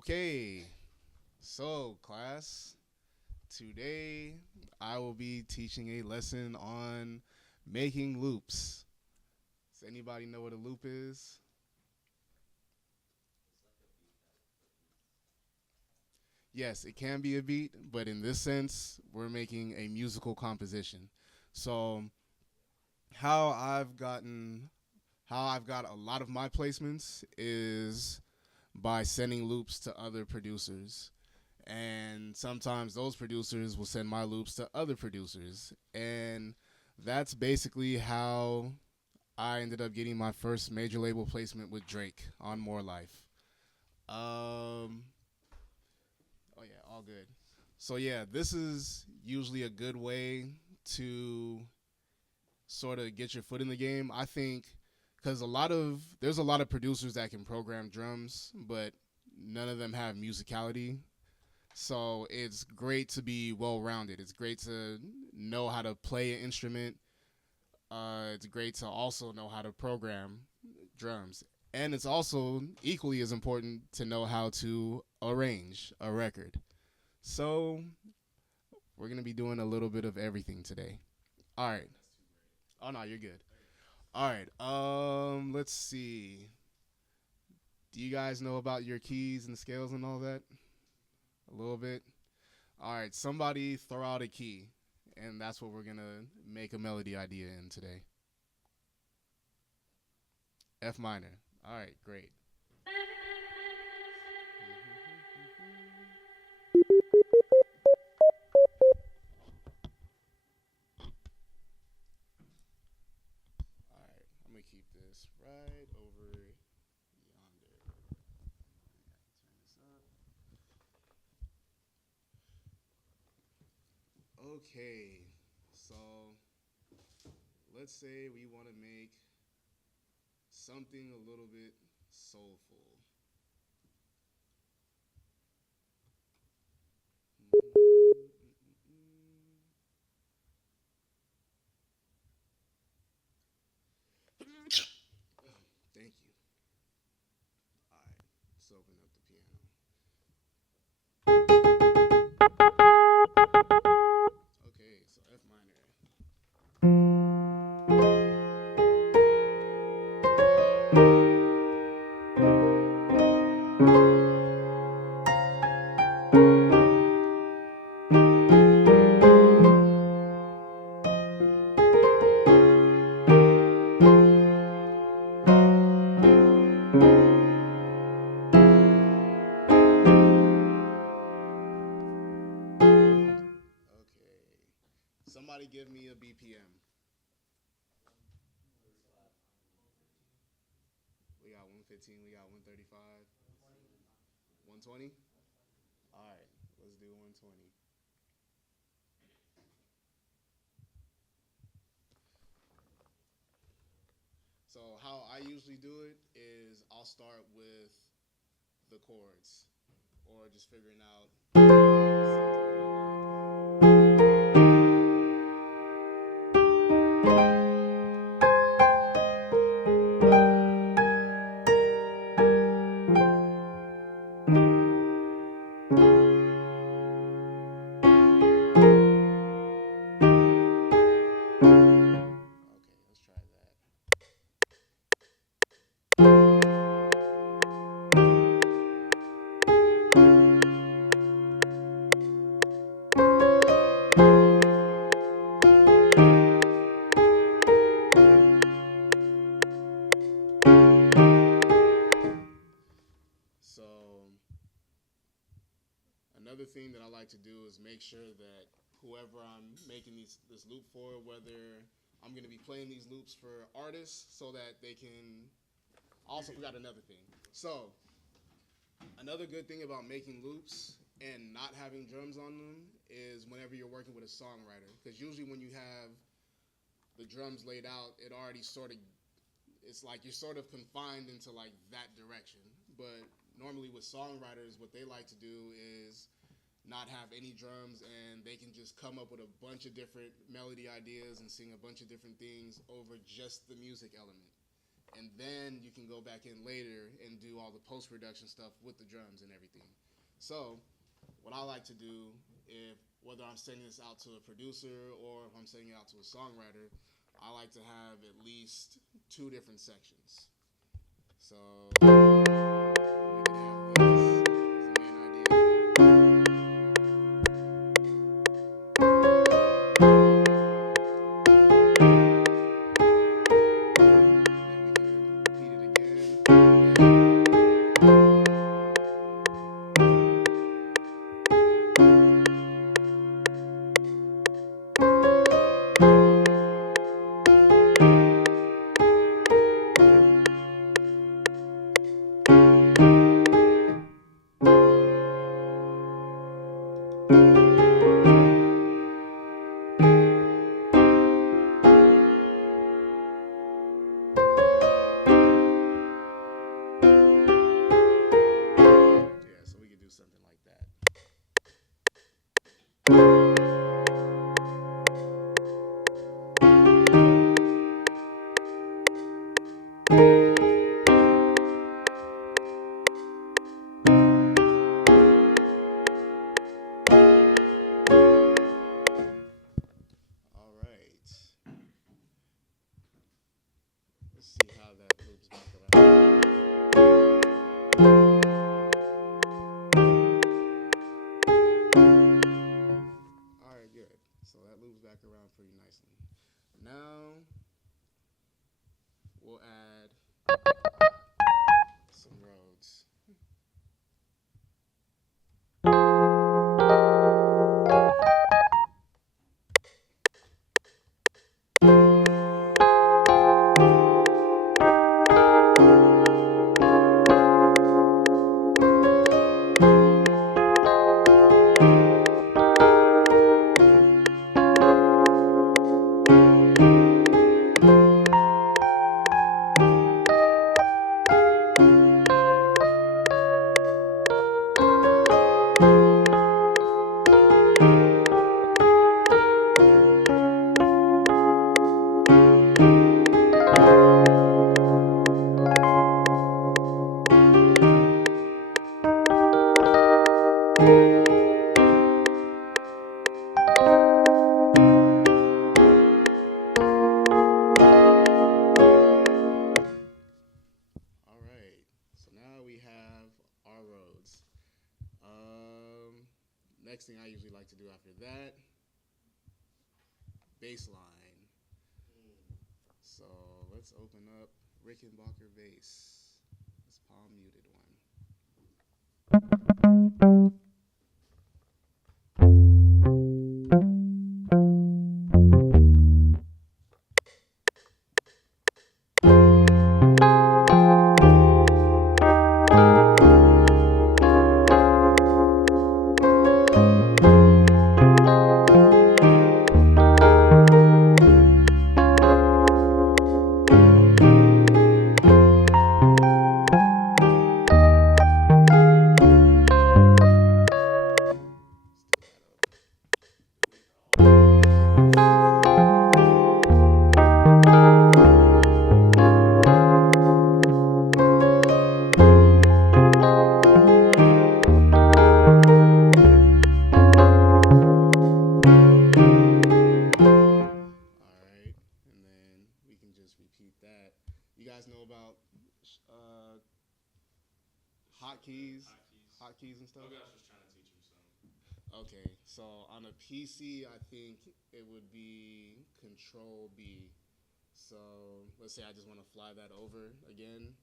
Okay, so class, today I will be teaching a lesson on making loops. Does anybody know what a loop is? Yes, it can be a beat, but in this sense, we're making a musical composition. So, how I've gotten how I've got a lot of my placements is by sending loops to other producers. And sometimes those producers will send my loops to other producers. And that's basically how I ended up getting my first major label placement with Drake on More Life. Um, oh yeah, all good. So yeah, this is usually a good way to sort of get your foot in the game. I think because there's a lot of producers that can program drums, but none of them have musicality. So it's great to be well rounded. It's great to know how to play an instrument. It's great to also know how to program drums. And it's also equally as important to know how to arrange a record. So we're going to be doing a little bit of everything today. All right. Oh, no, you're good. All right. Let's see. Do you guys know about your keys and scales and all that? A little bit. All right, somebody throw out a key, and that's what we're gonna make a melody idea in today. F minor. All right, great. All right, I'm gonna keep this right over yonder. Turn this up. Okay, so let's say we want to make something a little bit soulful. Thank you. All right, let's open up the piano. Okay, so F minor. Okay. Somebody give me a BPM. We got 115, we got 135, 120. All right, let's do 120. So how I usually do it is I'll start with the chords or just figuring out okay, let's try that. So another thing that I like to do is make sure that whoever I'm making this loop for, whether I'm going to be playing these loops for artists so that they can also forgot another thing. So another good thing about making loops and not having drums on them is whenever you're working with a songwriter, because usually when you have the drums laid out, it already sort of it's like you're sort of confined into like that direction. But normally with songwriters, what they like to do is not have any drums and they can just come up with a bunch of different melody ideas and sing a bunch of different things over just the music element. and then you can go back in later and do all the post production stuff with the drums and everything. So, what I like to do, if whether I'm sending this out to a producer or if I'm sending it out to a songwriter, I like to have at least two different sections. So we can have this as the main idea. Yeah, so we could do something like that. All right. Let's see how that loops back around. All right, good. So that loops back around pretty nicely. Now we'll add some Rhodes. All right. So now we have our Rhodes. Next thing I usually like to do after that, bass line. So let's open up Rickenbacker bass. This palm muted one. You guys know about hotkeys, hotkeys and stuff? Okay, I was just trying to teach him some. Okay, so on a PC, I think it would be Control B. So let's say I just want to fly that over again,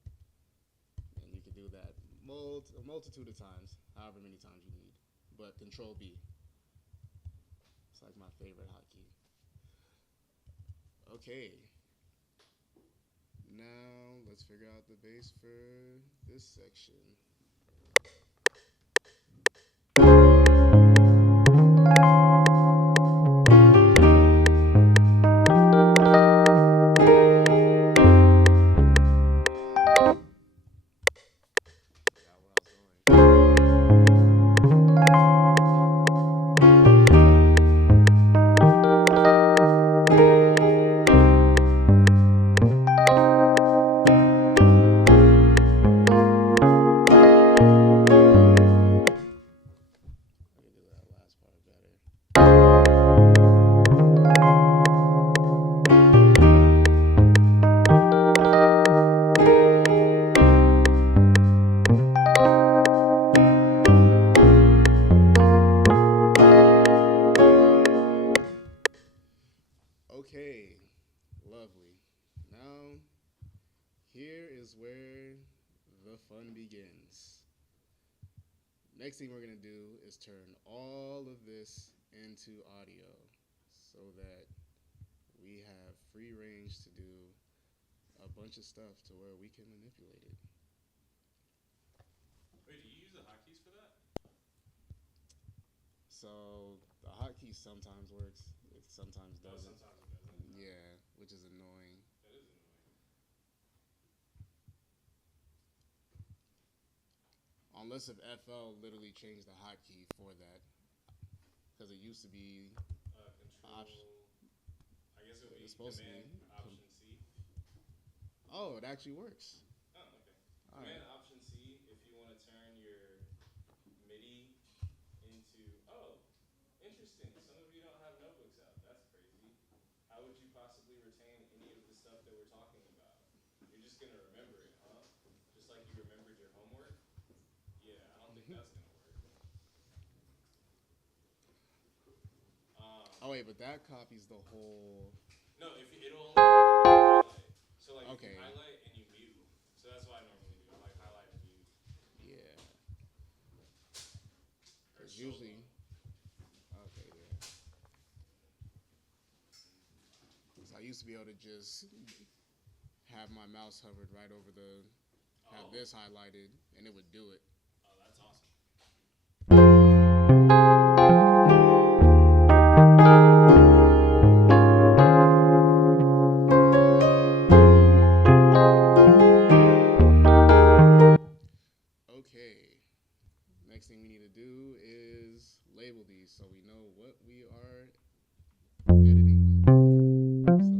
and you can do that a multitude of times, however many times you need. But Control B. It's like my favorite hotkey. Okay. Now let's figure out the bass for this section. Next thing we're gonna do is turn all of this into audio so that we have free range to do a bunch of stuff to where we can manipulate it. Wait, do you use the hotkeys for that? So the hotkey sometimes works, it sometimes Oh, doesn't. sometimes it doesn't. Yeah, which is annoying. That is annoying. Unless if FL literally changed the hotkey for that, because it used to be option. Control. I guess it would It's be supposed to be. Command Option C. Oh, it actually works. Oh, okay. All Command right. Option C if you want to turn your MIDI into. Oh, interesting. Some of you don't have notebooks out. That's crazy. How would you possibly retain any of the stuff that we're talking about? You're just gonna remember it, huh? Just like you remembered your homework? Yeah, I don't think that's gonna work. Oh wait, but that copies the whole. No, if it'll only copy what you highlight. So like if you Okay. highlight and you mute. So that's what I normally do. I like highlight and mute Yeah. or Because solo. usually. Okay. Yeah. So I used to be able to just have my mouse hovered right over the. Have Oh, this highlighted, and it would do it. oh, that's awesome. Okay. Next thing we need to do is label these so we know what we are editing with. So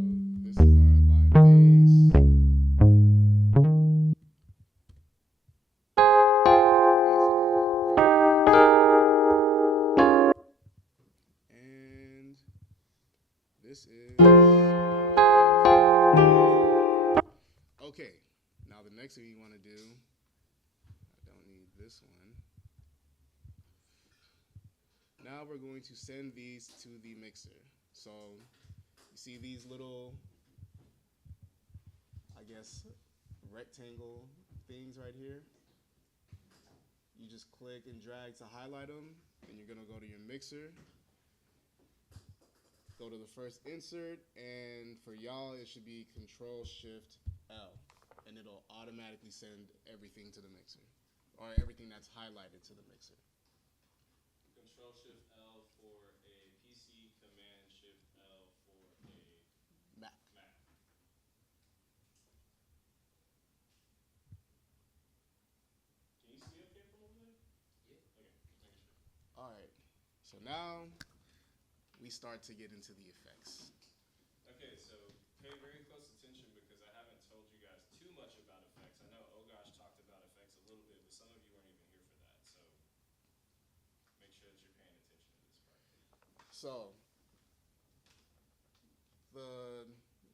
this is our live bass. And this is. Okay, now the next thing you want to do, I don't need this one. Now we're going to send these to the mixer. So you see these little, I guess, rectangle things right here? You just click and drag to highlight them, and you're gonna go to your mixer, go to the first insert, and for y'all it should be Control Shift L, and it'll automatically send everything to the mixer, or everything that's highlighted to the mixer. Control Shift L for a PC, Command Shift L for a Mac. Mac. Can you see okay from over there? Yeah. Okay, just making sure. All right. So now we start to get into the effects. Okay, so pay very close attention because I haven't told you guys too much about effects. I know Ogosh talked about effects a little bit, but some of you weren't even here for that. So make sure that you're paying attention to this part. So the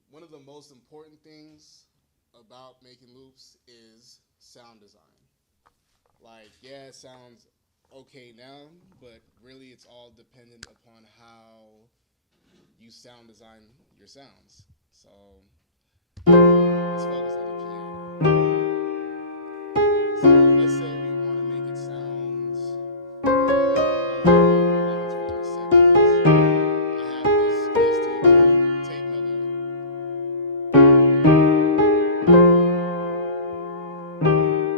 one of the most important things about making loops is sound design. Like, yeah, it sounds okay now, but really it's all dependent upon how you sound design your sounds. So let's focus on the piano. So let's say we want to make it sound like it's from the 70s. I have this PST called Tape Mellow.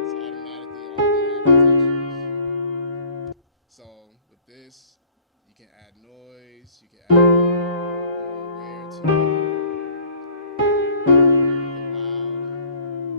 It's automatically already adding textures. So with this, you can add noise, you can add more wear to it, make it loud.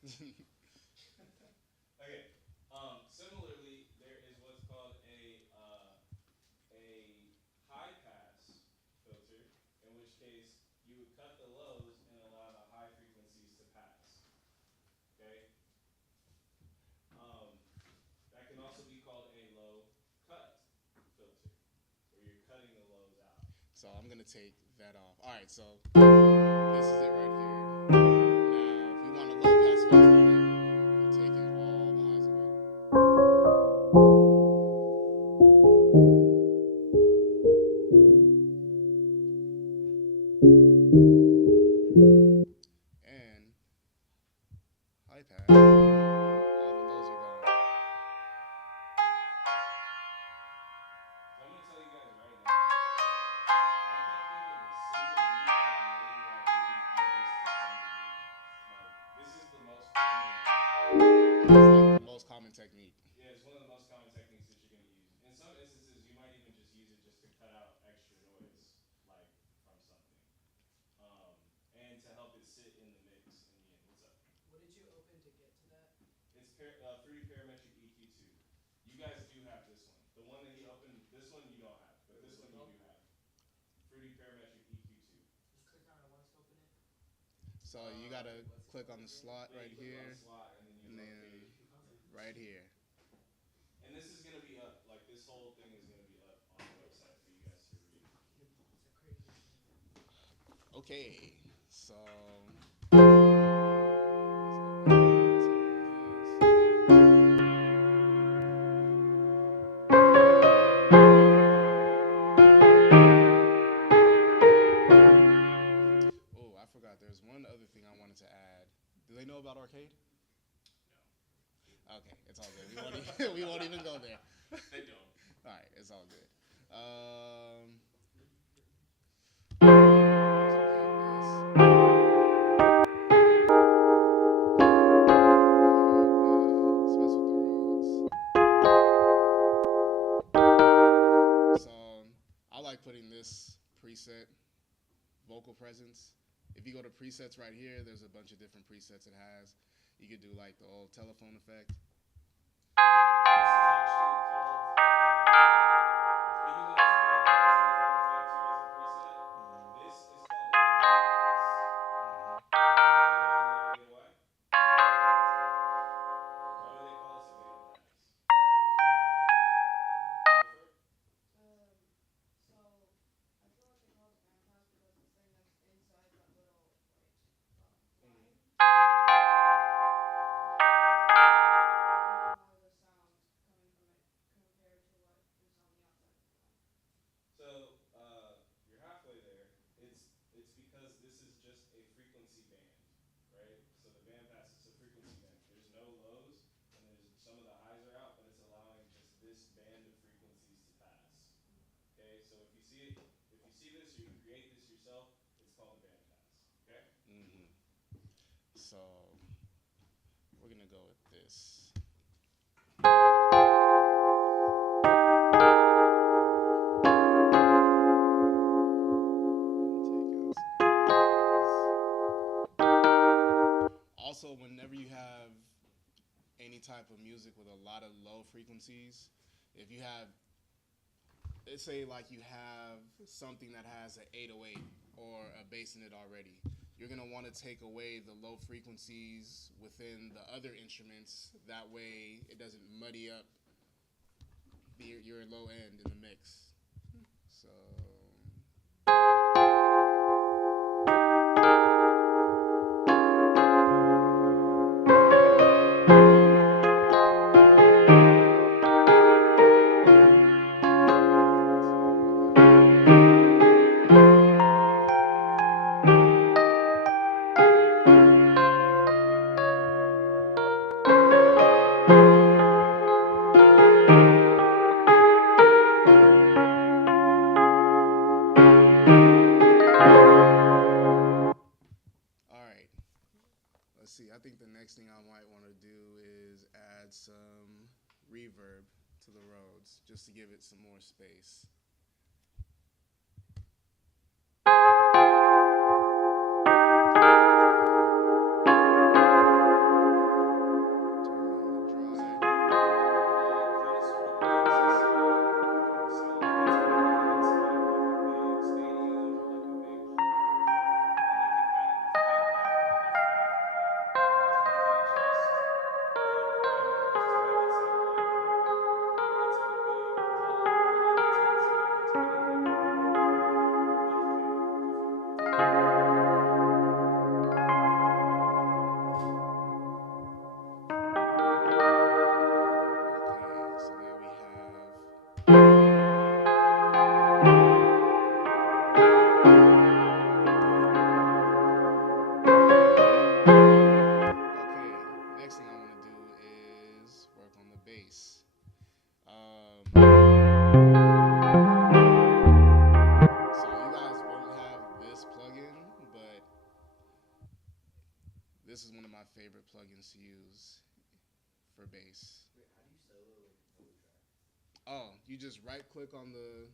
Okay. Similarly, there is what's called a high pass filter, in which case you would cut the lows and allow the high frequencies to pass. Okay. Um, that can also be called a low cut filter, where you're cutting the lows out. So I'm gonna take that off. All right, so this is it right here. Now, if we want a low pass filter on it, I'm taking all the highs away. And high pass, all the lows are gone. So I'm gonna tell you guys right now, I can't think of a single beat that I made where I didn't do this to some degree. Like this is the most common. It's like the most common technique. Yeah, it's one of the most common techniques that you're gonna use. In some instances, you might even just use it just to cut out extra noise, like from something, um, and to help it sit in the mix in the end. What's up? What did you open to get to that? It's Fruity Parametric EQ2. You guys do have this one. The one that he opened, this one you don't have, but Wait, this what's one it you called? do have. Fruity Parametric EQ2. Just click on it once to open it. So you gotta What's it click called on the again? slot Yeah, right you click on the here, slot and then you and then locate. Okay. right here. And this is gonna be up. Like this whole thing is gonna be up on the website for you guys to read. It's the craziest thing. Okay, so oh, I forgot. There's one other thing I wanted to add. Do they know about arcade? Okay, it's all good. We won't even go there. They don't. All right, it's all good. Let's mess with the Rhodes. So I like putting this preset, vocal presence. If you go to presets right here, there's a bunch of different presets it has. You could do like the old telephone effect. This is actually called, even though it's called a telephone effect here as a preset, this is called a band pass. Anybody have any idea why? Why would they call this a band pass? Go for it. So I feel like they call it a bandpass because the thing that's inside that little line, you can hear more of the sound coming from it compared to what is on the outside of the line. So you're halfway there. It's because this is just a frequency band, right? So the band pass is a frequency band. There's no lows, and there's some of the highs are out, but it's allowing just this band of frequencies to pass. Okay, so if you see this, or you create this yourself, it's called a band pass. Okay. So we're gonna go with this. Also, whenever you have any type of music with a lot of low frequencies, if you have, let's say like you have something that has an 808 or a bass in it already, you're gonna want to take away the low frequencies within the other instruments. That way, it doesn't muddy up your low end in the mix. So. All right. Let's see. I think the next thing I might want to do is add some reverb to the Rhodes just to give it some more space. this is one of my favorite plugins to use for bass. Wait, how do you solo like a Nova track? Oh, you just right click on the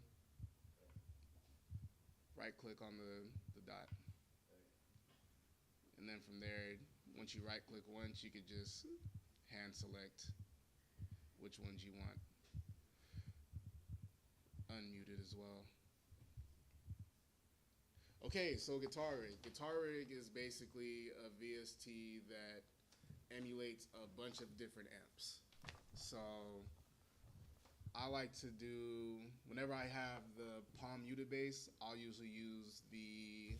dot, Okay. and then from there, once you right click once, you could just hand select which ones you want unmuted as well. Okay, so Guitar Rig. Guitar Rig is basically a VST that emulates a bunch of different amps. So I like to do, whenever I have the palm muted bass, I'll usually use the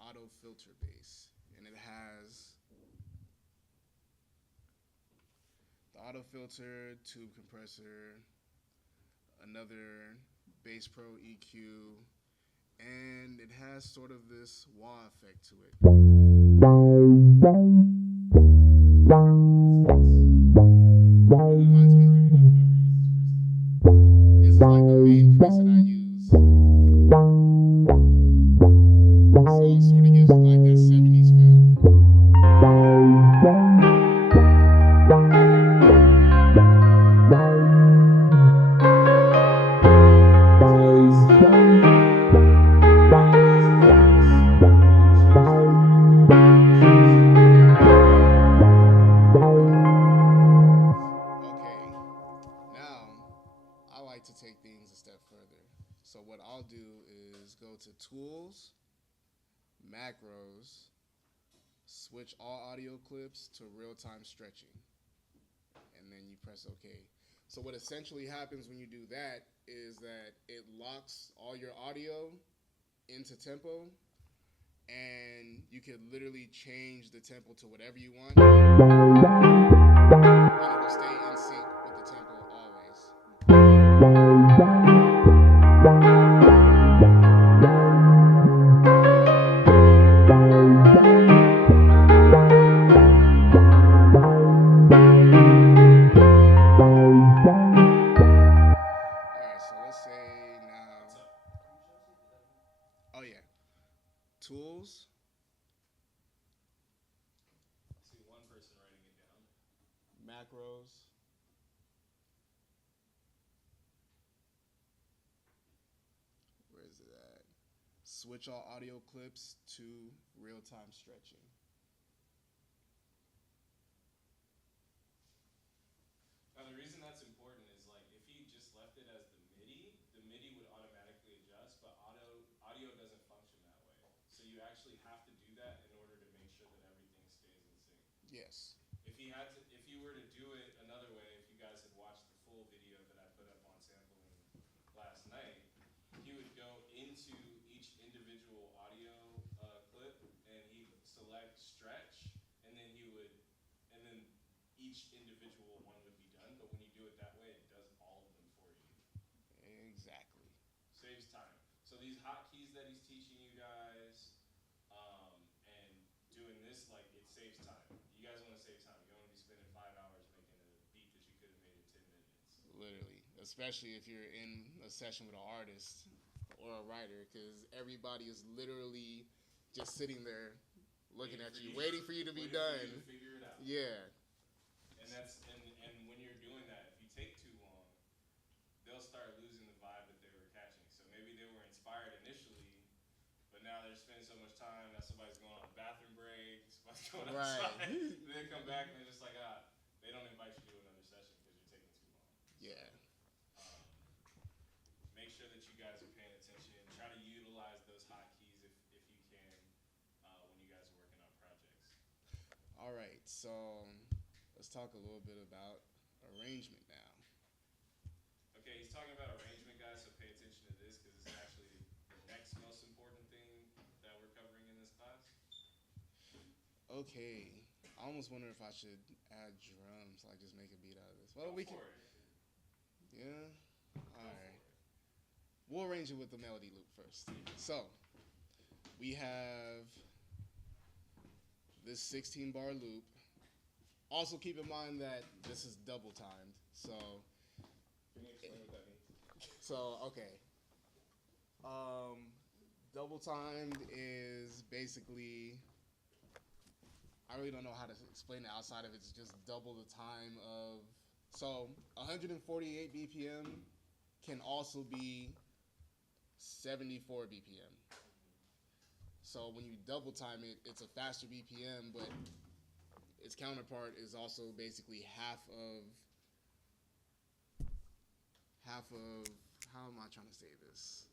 auto filter bass. And it has the auto filter, tube compressor, another Bass Pro EQ, and it has sort of this wah effect to it. Reminds me, this is like the main preset I use. So it sort of gives like that 70s feel. Okay, now I like to take things a step further. So what I'll do is go to Tools, Macros, switch all audio clips to real-time stretching, and then you press OK. So what essentially happens when you do that is that it locks all your audio into tempo, and you can literally change the tempo to whatever you want, and it will stay in sync with the tempo always. Alright, so let's say now. What's up? Oh yeah. Tools, I see one person writing it down. macros, where is it at? Switch all audio clips to real-time stretching. Now the reason that's important is like if he just left it as the MIDI would automatically adjust, but audio doesn't function that way. So you actually have to do that in order to make sure that everything stays in sync. Yes. If you were to do it another way, if you guys had watched the full video that I put up on sampling last night, he would go into each individual audio clip and he'd select stretch, and then and then each individual one would be done. But when you do it that way, it does all of them for you. Exactly. Saves time. So these hotkeys that he's teaching you guys, and doing this, like it saves time. You guys want to save time. You don't want to be spending 5 hours making a beat that you could have made in 10 minutes. Literally, especially if you're in a session with an artist or a writer, because everybody is literally just sitting there looking at you, waiting for you to be Waiting for done. you to figure it out. Yeah. And when you're doing that, if you take too long, they'll start losing the vibe that they were catching. So maybe they were inspired initially, but now they're spending so much time. Now somebody's going on a bathroom break, somebody's going outside. Then they come back and they're just like, they don't invite you to another session because you're taking too long. Yeah. Make sure that you guys are paying attention. Try to utilize those hotkeys if you can when you guys are working on projects. All right, so let's talk a little bit about arrangement now. Okay, he's talking about arrangement, guys, so pay attention to this because it's actually the next most important thing that we're covering in this class. Okay, I almost wonder if I should add drums, like just make a beat out of this. Well, Go we can. for it. Yeah. Go All right. for it. We'll arrange it with the melody loop first. So we have this 16 bar loop. Also keep in mind that this is double timed. Can you explain what that means? So okay. Double timed is basically I really don't know how to explain it outside of it's just double the time of. So 148 BPM can also be 74 BPM. So when you double time it, it's a faster BPM, but its counterpart is also basically half of how am I trying to say this?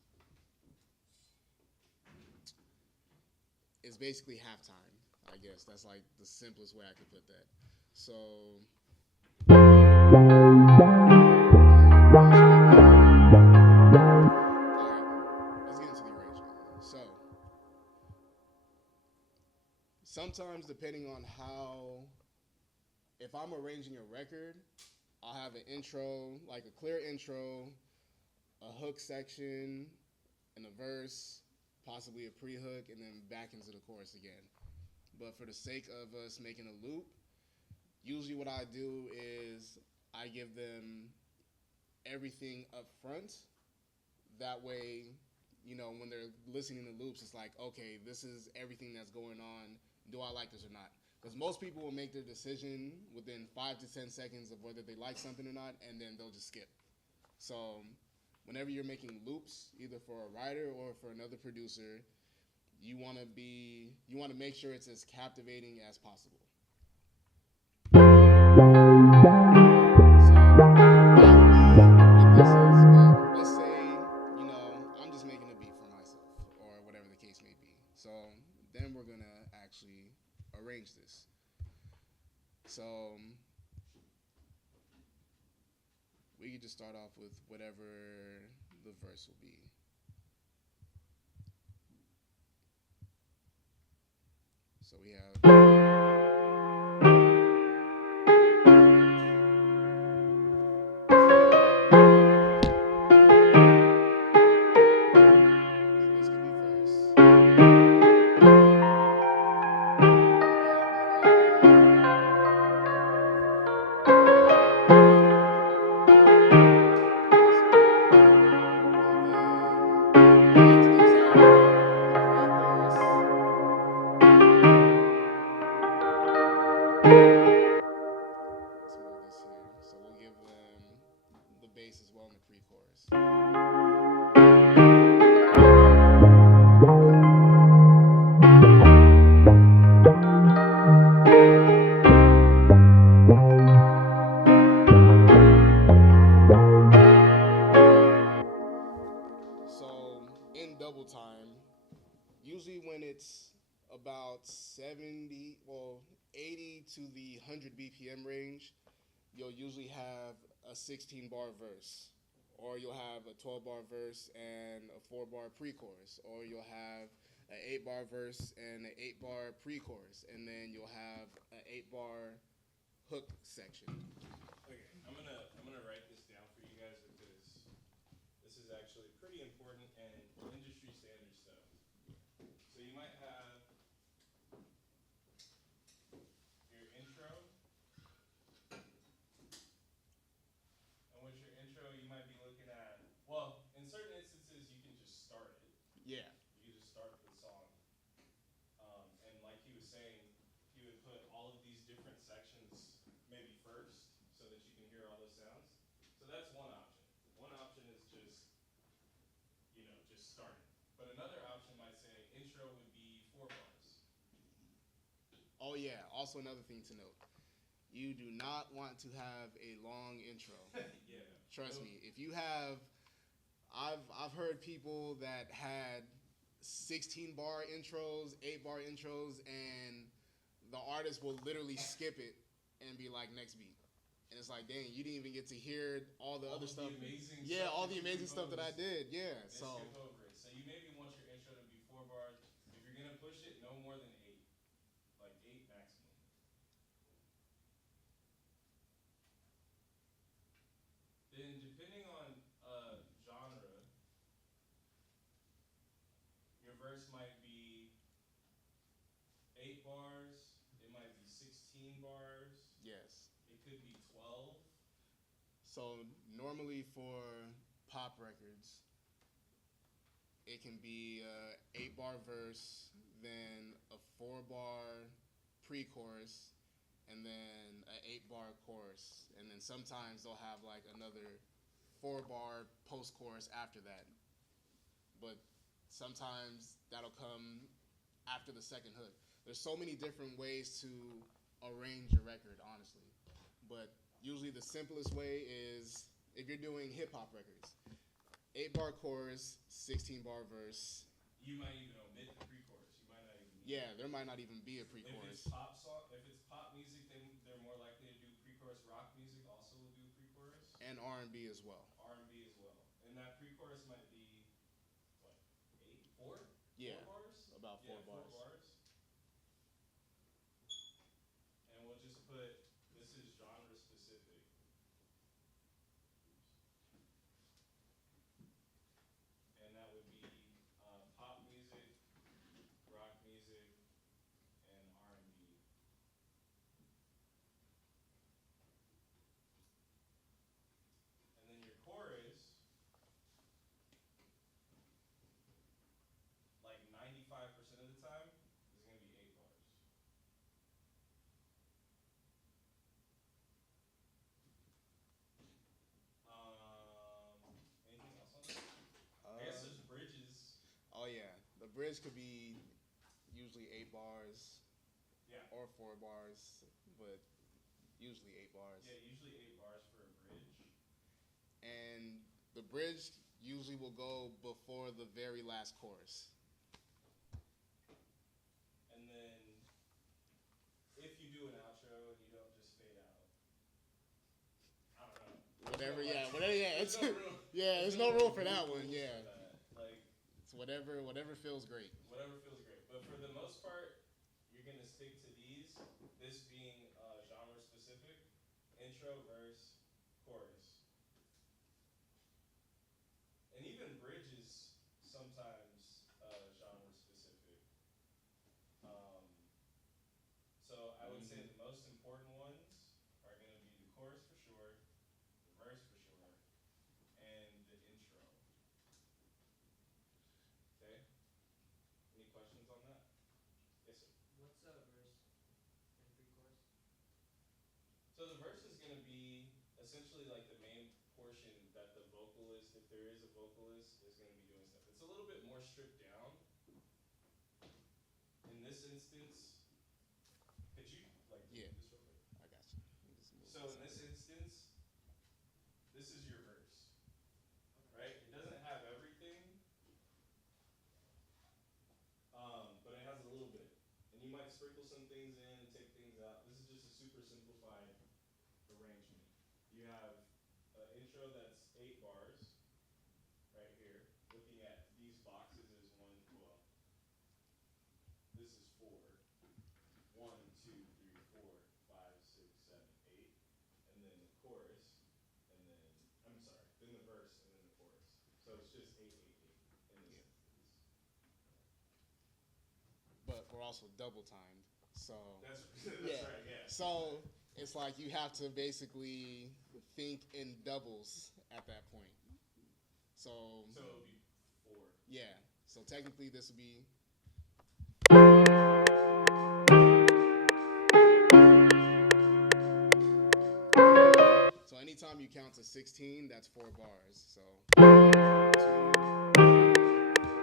It's basically halftime. I guess that's like the simplest way I could put that. So let's get into the arrangement. So sometimes depending on how if I'm arranging a record, I'll have an intro, like a clear intro, a hook section, and a verse, possibly a pre-hook, and then back into the chorus again. But for the sake of us making a loop, usually what I do is I give them everything up front. That way, when they're listening to loops, it's like, okay, this is everything that's going on. Do I like this or not? Because most people will make their decision within 5 to 10 seconds of whether they like something or not, and then they'll just skip. So, whenever you're making loops, either for a writer or for another producer, you want to make sure it's as captivating as possible. Let's say, I'm just making a beat for myself or whatever the case may be. So then we're going to actually arrange this. So we could just start off with whatever the verse will be. So we have. So this could be verse. Let's move this here. So we'll give them the bass as well in the pre-chorus. So in double time, usually when it's about 70, well, 80 to the 100 BPM range, you'll usually have a 16 bar verse, or you'll have a 12 bar verse and a 4 bar pre chorus, or you'll have an 8 bar verse and an 8 bar pre chorus, and then you'll have an 8 bar hook section. Okay, I'm gonna write this down for you guys because this is actually pretty important and industry standard stuff. So you might have your intro, and with your intro, you might be looking at. Well, in certain instances, you can just start it. Yeah. You can just start the song, and like he was saying, he would put all of these different sections maybe first, so that you can hear all those sounds. So that's one option. One option is just start it. But another option might say intro would be 4 bars. Oh yeah. Also another thing to note: you do not want to have a long intro. Yeah, no. Trust me. If you have, I've heard people that had 16 bar intros, 8 bar intros, and the artist will literally skip it and be like, next beat. And it's like, dang, you didn't even get to hear all the other stuff. Yeah, all the amazing stuff that I did. Yeah, They so skip over it. So you maybe want your intro to be 4 bars. If you're gonna push it, no more than 8, like 8 maximum. Then depending on genre, your verse might be 8 bars. It might be 16 bars. yes. It could be 12. So normally for pop records, it can be a 8 bar verse, then a 4 bar pre-chorus, and then an 8-bar chorus, and then sometimes they'll have like another 4-bar post-chorus after that. But sometimes that'll come after the second hook. There's so many different ways to arrange a record, honestly. But usually the simplest way is if you're doing hip hop records, 8-bar chorus, 16-bar verse. You might even omit the pre-chorus. You might not even need Yeah, it. there might not even be a If pre-chorus. it's pop song, if it's pop music, then they're more likely to do pre-chorus. Rock music also will do pre-chorus. And R&B as well. R&B as well. And that pre-chorus might be what, eight, four, Yeah, 4 bars? about 4 Yeah, bars. 4 bars. And we'll just put this is genre specific. And that would be pop music, rock music, and R&B. And then your chorus, like 95% of the time, is going to be 8 bars. Anything else on that? I guess there's bridges. Oh yeah, the bridge could be usually 8 bars. Yeah. Or 4 bars, but usually 8 bars. Yeah, usually 8 bars for a bridge. And the bridge usually will go before the very last chorus. And then if you do an outro and you don't just fade out, I don't know. Whatever, There's no, yeah, whatever, yeah. There's It's no rule. yeah, there's no rule for that one. rules Yeah, for that. Like it's whatever feels great. whatever feels great. But for the most part, you're gonna stick to these. This being genre specific, intro, verse, chorus, and even bridge is sometimes genre specific. Um, so I would say the most important ones are gonna be the chorus for sure, the verse for sure, and the intro. Okay. Any questions on that? Yes, sir. What's a verse and pre-chorus? So the verse is going to be essentially like the main portion that the vocalist, if there is a vocalist, is going to be doing stuff. It's a little bit more stripped down. In this instance, could you like do Yeah. this real quick? I got you. Let me just move So in this instance, this is your verse, right? It doesn't have everything, but it has a little bit. And you might sprinkle some things in and take things out. This is just a super simplified arrangement. You have an intro that's 8 bars right here. Looking at these boxes is one, well, this is four. 1, 2, 3, 4, 5, 6, 7, 8. And then the chorus, and then, I'm sorry, then the verse, and then the chorus. So it's just 8, 8, 8 in this instance. But we're also double timed, so That's yeah. right, yeah. So it's like you have to basically think in doubles at that point. So So it would be 4. yeah. So technically this would be. So anytime you count to 16, that's 4 bars. So 4, 4.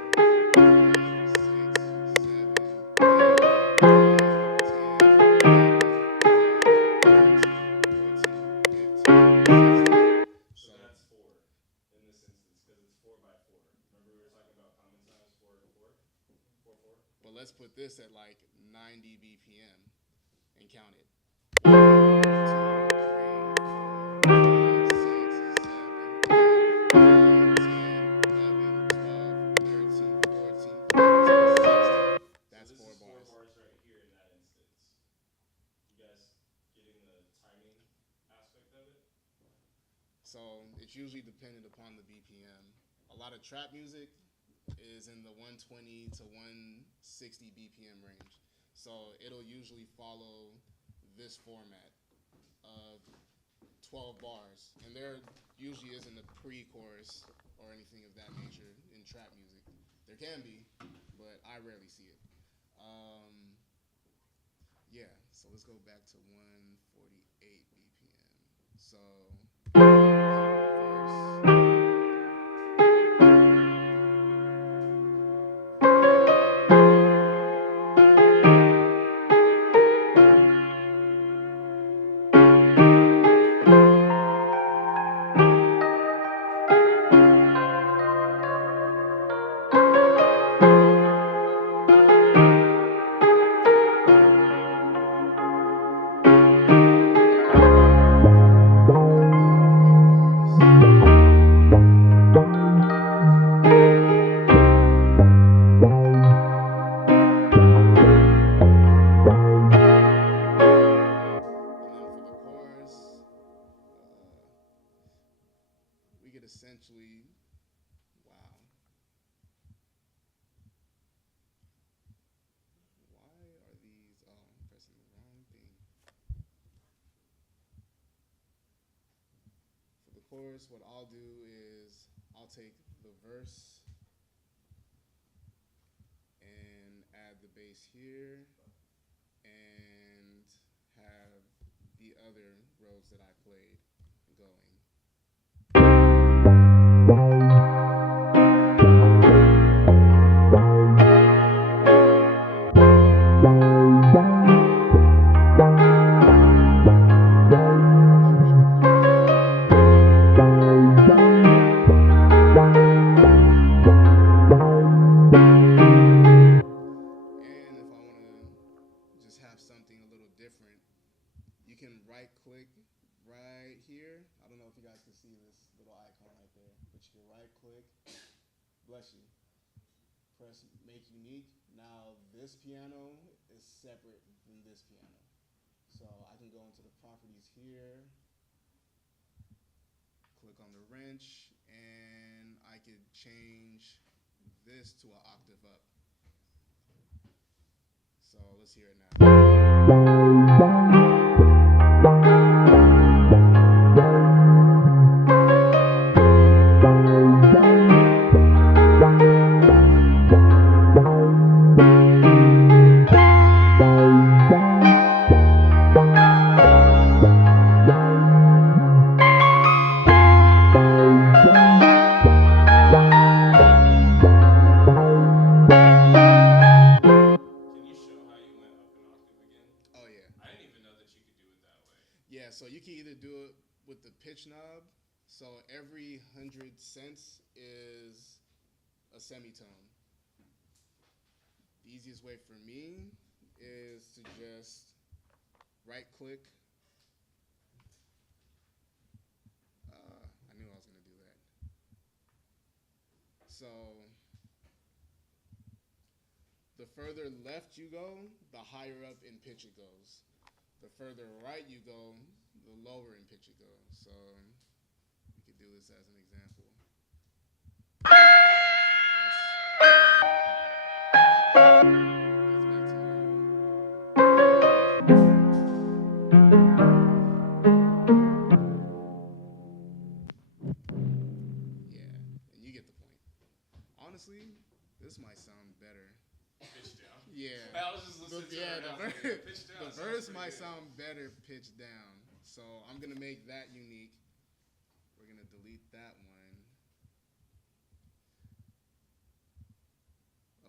But let's put this at like 90 BPM and count it. 1, 2, 3, 4, 5, 6, 7, 8, 9, 10, 11, 12, 13, 14, 15, 16. That's So 4 this is 4 bars. bars right here in that instance. You guys getting the timing aspect of it? So it's usually dependent upon the BPM. A lot of trap music is in the 120 to 160 BPM range. So it'll usually follow this format of 12 bars. And there usually isn't a pre-chorus or anything of that nature in trap music. There can be, but I rarely see it. Yeah. So let's go back to 148 BPM. So verse. And then for the chorus, we could essentially, wow, why are these? Oh, I'm pressing the wrong thing. For the chorus, what I'll do is I'll take the verse and add the bass here and have the other rows that I played going. And if I want to just have something a little different, you can right click right here. I don't know if you guys can see this little icon right there, but you can right click, bless you, press make unique. Now this piano is separate from this piano. So I can go into the properties here, click on the wrench, and I could change this to an octave up. So let's hear it now. Can you show how you went up an octave again? Oh yeah. I didn't even know that you could do it that way. Yeah, so you can either do it with the pitch knob. So every 100 cents is a semitone. The easiest way for me is to just right click. I knew I was going to do that. So the further left you go, the higher up in pitch it goes. The further right you go, the lower in pitch it goes. So we could do this as an example. That's back to yeah, and you get the point. Honestly, this might sound better. Pitch down. Yeah. I was just listening to it. The, Right now. Pitch down. the sounds verse pretty might good. sound better pitched down. So I'm gonna make that unique. We're gonna delete that one.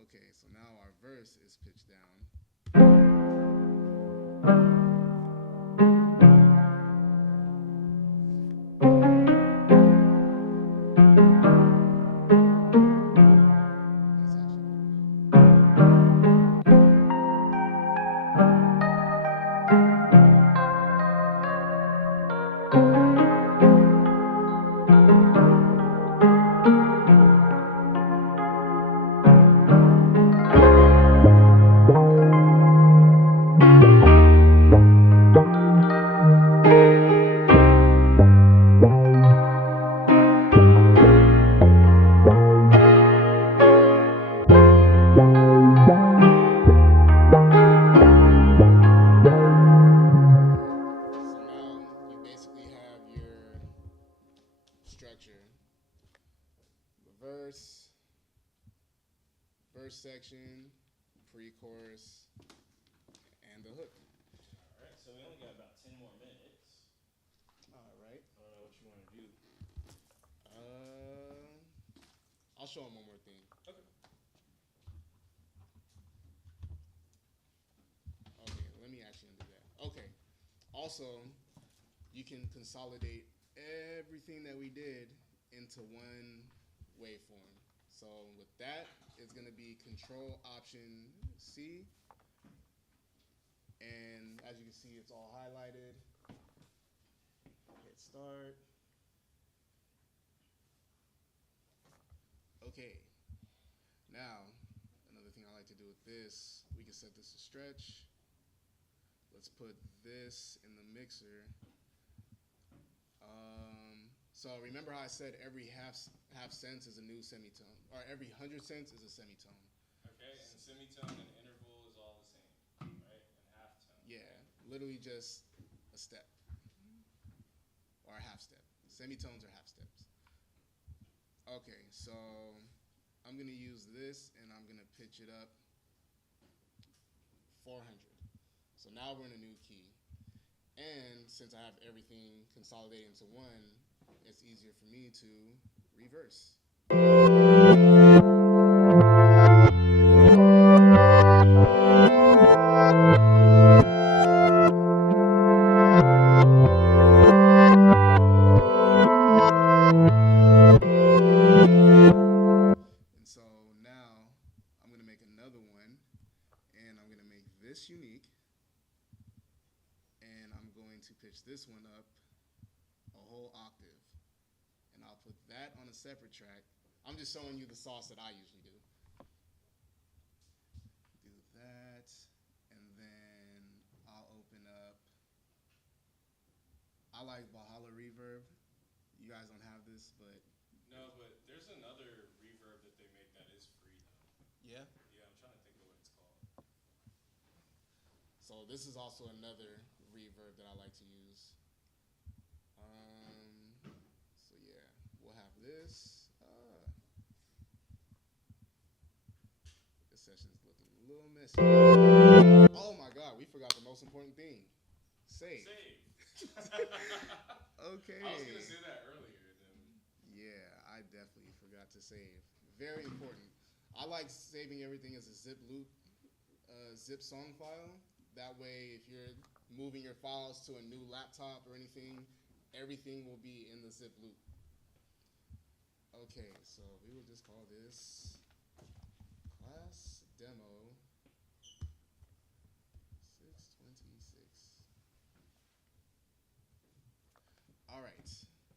Okay, so now our verse is pitched down. That's So now you basically have your structure. The verse section, pre-chorus, and the hook. so we only got about 10 more minutes. All right. I don't know what you want to do. Uh, I'll show him one more thing. Okay. Okay, let me actually undo that. Okay. Also, you can consolidate everything that we did into one waveform. So with that, it's going to be Control Option C. And as you can see, it's all highlighted. Hit start. Okay. Now, another thing I like to do with this, we can set this to stretch. Let's put this in the mixer. So remember how I said every half cents is a new semitone, or every 100 cents is a semitone. Okay, and semitone and interval is all the same, right? And half tone. Yeah, literally just a step or a half step. Semitones are half steps. Okay, so I'm gonna use this and I'm gonna pitch it up 400. So now we're in a new key. And since I have everything consolidated into one, it's easier for me to reverse. And so now I'm going to make another one, and I'm going to make this unique, and I'm going to pitch this one up a whole octave. And I'll put that on a separate track. I'm just showing you the sauce that I usually do. Do that, and then I'll open up. I like Valhalla Reverb. You guys don't have this, but No, but there's another reverb that they make that is free, though. yeah. Yeah, I'm trying to think of what it's called. So this is also another reverb that I like to use. So yeah, we'll have this. This session's looking a little messy. Oh my God, we forgot the most important thing. Save. Save. Okay. I was gonna say that earlier. Then. Yeah, I definitely forgot to save. Very important. I like saving everything as a zip loop, zip song file. That way, if you're moving your files to a new laptop or anything, everything will be in the zip loop. Okay, so we will just call this class demo 626. All right,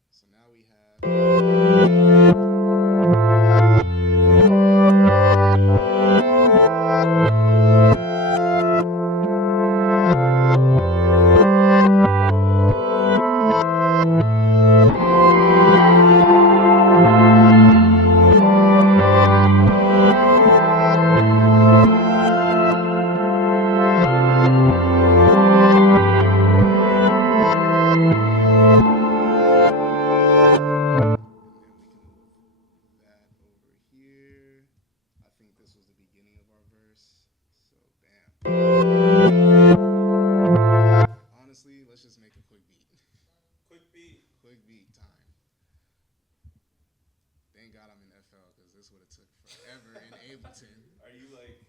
so now we have. Honestly, let's just make a quick beat. Quick beat. Quick beat time. Thank God I'm in FL because this would have took forever in Ableton. Are you like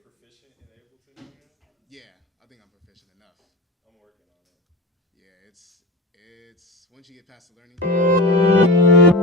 proficient in Ableton right now? Yeah, I think I'm proficient enough. I'm working on it. Yeah, it's once you get past the learning curve.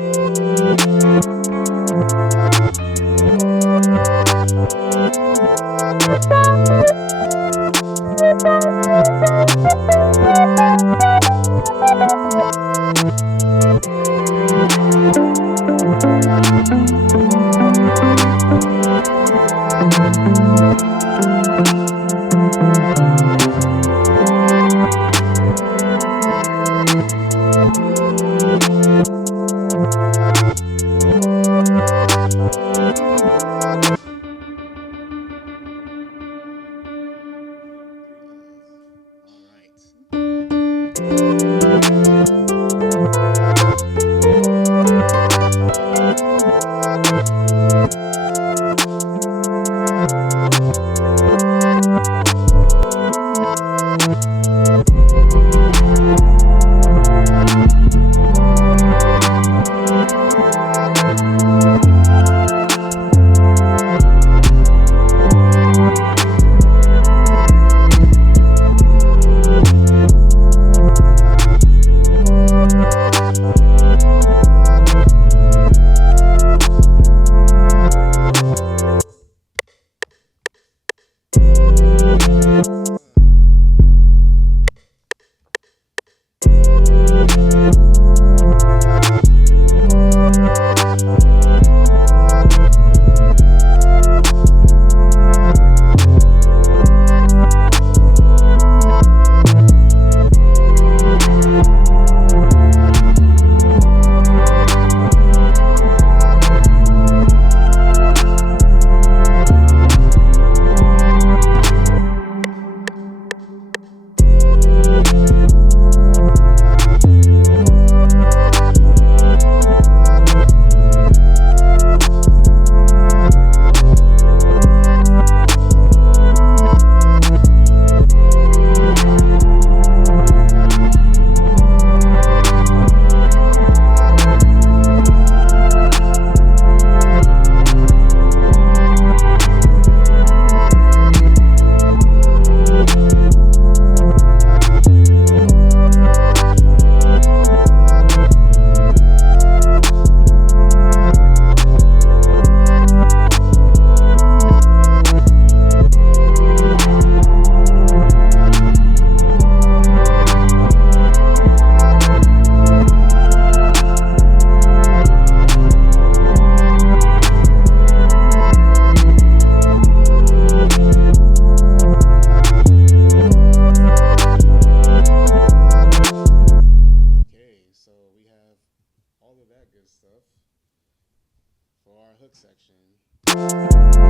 All right. Okay, so we have all of that good stuff for our hook section.